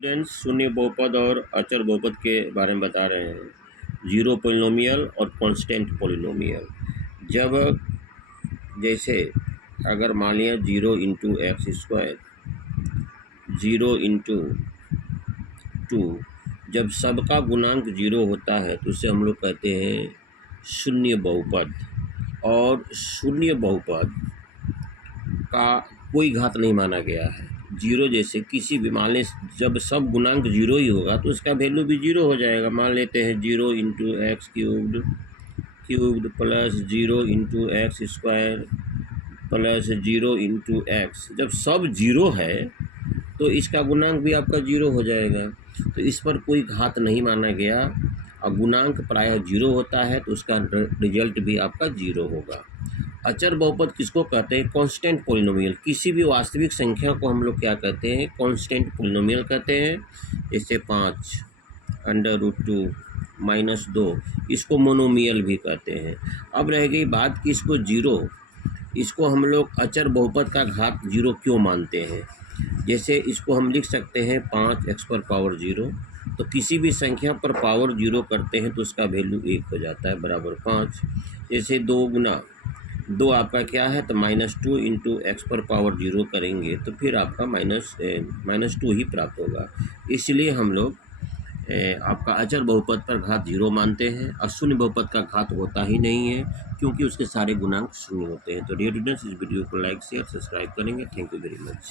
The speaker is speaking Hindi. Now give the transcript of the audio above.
स्टूडेंट्स शून्य बहुपद और अचर बहुपद के बारे में बता रहे हैं। जीरो पोलिनोमियल और कांस्टेंट पोलिनोमियल। जब जैसे अगर मान लिया 0 × x², 0 × 2, जब सबका गुणांक 0 होता है तो उसे हम लोग कहते हैं शून्य बहुपद। और शून्य बहुपद का कोई घात नहीं माना गया है। जीरो जैसे किसी भी मान लें, जब सब गुणांक 0 ही होगा तो उसका वैल्यू भी 0 हो जाएगा। मान लेते हैं 0 × x³ plus 0 × x² plus 0 × x। जब सब 0 है तो इसका गुणांक भी आपका 0 हो जाएगा। तो इस पर कोई घात नहीं माना गया और गुणांक प्रायः 0 होता है तो उसका रिजल्ट भी आपका 0 होगा। अचर बहुपद किसको कहते हैं? Constant polynomial. किसी भी वास्तविक संख्या को हम लोग क्या कहते हैं? कांस्टेंट पोलिनोमियल कहते हैं। जैसे 5 √2 -2, इसको मोनोमियल भी कहते हैं। अब रह गई बात कि इसको 0, इसको हम लोग अचर बहुपद का घात 0 क्यों मानते हैं? जैसे इसको हम लिख सकते हैं 5x⁴, तो किसी भी संख्या पर पावर 0 करते हैं तो उसका वैल्यू 1 हो जाता है बराबर 5। जैसे 2 × 2 आपका क्या है? तो -2 × x⁴ करेंगे तो फिर आपका -2 ही प्राप्त होगा। इसलिए हम लोग आपका अचर बहुपद पर घात 0 मानते हैं और शून्य बहुपद का घात होता ही नहीं है क्योंकि उसके सारे गुणांक शून्य होते हैं। तो डियर स्टूडेंट्स, इस वीडियो को लाइक शेयर सब्सक्राइब करेंगे। Thank you very much.